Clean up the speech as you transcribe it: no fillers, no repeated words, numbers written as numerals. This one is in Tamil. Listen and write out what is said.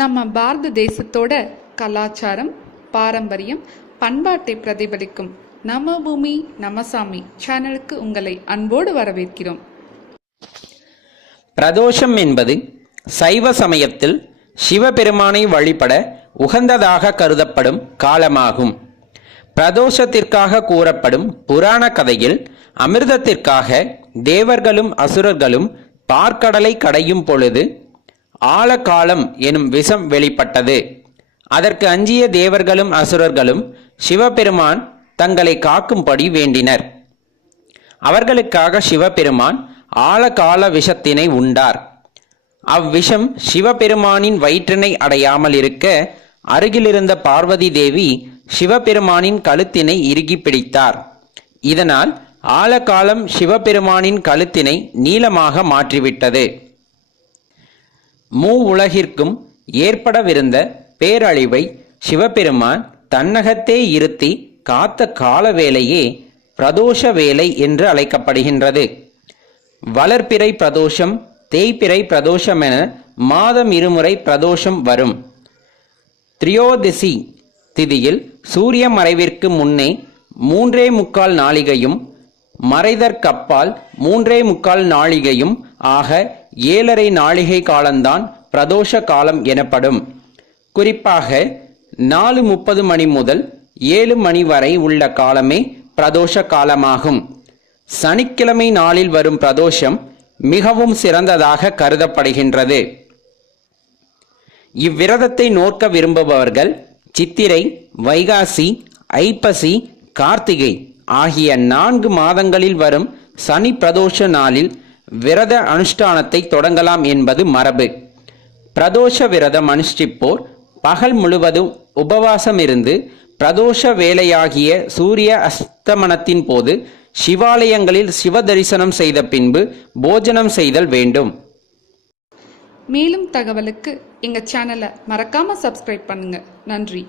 நம்ம பாரத தேசத்தோட கலாச்சாரம், பாரம்பரியம், பண்பாட்டை பிரதிபலிக்கும் நம்ம பூமி நம்ம சாமி சேனலுக்கு உங்களை அன்போடு வரவேற்கிறோம். பிரதோஷம் என்பது சைவ சமயத்தில் சிவபெருமானை வழிபட உகந்ததாக கருதப்படும் காலமாகும். பிரதோஷத்திற்காக கூறப்படும் புராண கதையில் அமிர்தத்திற்காக தேவர்களும் அசுரர்களும் பார்க்கடலை கடையும் பொழுது ஆழகாலம் எனும் விஷம் வெளிப்பட்டது. அதற்கு அஞ்சிய தேவர்களும் அசுரர்களும் சிவபெருமான் தங்களை காக்கும்படி வேண்டினர். அவர்களுக்காக சிவபெருமான் ஆழகால விஷத்தினை உண்டார். அவ்விஷம் சிவபெருமானின் வயிற்றினை அடையாமல் இருக்க அருகிலிருந்த பார்வதி தேவி சிவபெருமானின் கழுத்தினை இறுகி பிடித்தார். இதனால் ஆழகாலம் சிவபெருமானின் கழுத்தினை நீளமாக மாற்றிவிட்டது. உலகிற்கும் ஏற்படவிருந்த பேரழிவை சிவபெருமான் தன்னகத்தே இருத்தி காத்த கால வேளையே பிரதோஷ வேலை என்று அழைக்கப்படுகின்றது. வளர்பிறை பிரதோஷம், தேய்பிறை பிரதோஷம் என மாதம் இருமுறை பிரதோஷம் வரும். திரியோதசி திதியில் சூரிய மறைவிற்கு முன்னே 3.25 நாழிகையும் மறைதற்கப்பால் 3.25 நாழிகையும் ஆக 7.5 நாழிகை காலம்தான் பிரதோஷ காலம் எனப்படும். குறிப்பாக 4:30 மணி முதல் 7 மணி வரை உள்ள காலமே பிரதோஷ காலமாகும். சனிக்கிழமை நாளில் வரும் பிரதோஷம் மிகவும் சிறந்ததாக கருதப்படுகின்றது. இவ்விரதத்தை நோக்க விரும்புபவர்கள் சித்திரை, வைகாசி, ஐப்பசி, கார்த்திகை ஆகிய 4 மாதங்களில் வரும் சனி பிரதோஷ நாளில் விரத அனுஷ்டானத்தை தொடங்கலாம் என்பது மரபு. பிரதோஷ விரதம் அனுஷ்டிப்போர் பகல் முழுவதும் உபவாசம் இருந்து பிரதோஷ வேளையாகிய சூரிய அஸ்தமனத்தின் போது சிவாலயங்களில் சிவ தரிசனம் செய்த பின்பு போஜனம் செய்தல் வேண்டும். மேலும் தகவலுக்கு எங்க சேனலை மறக்காம சப்ஸ்கிரைப் பண்ணுங்க. நன்றி.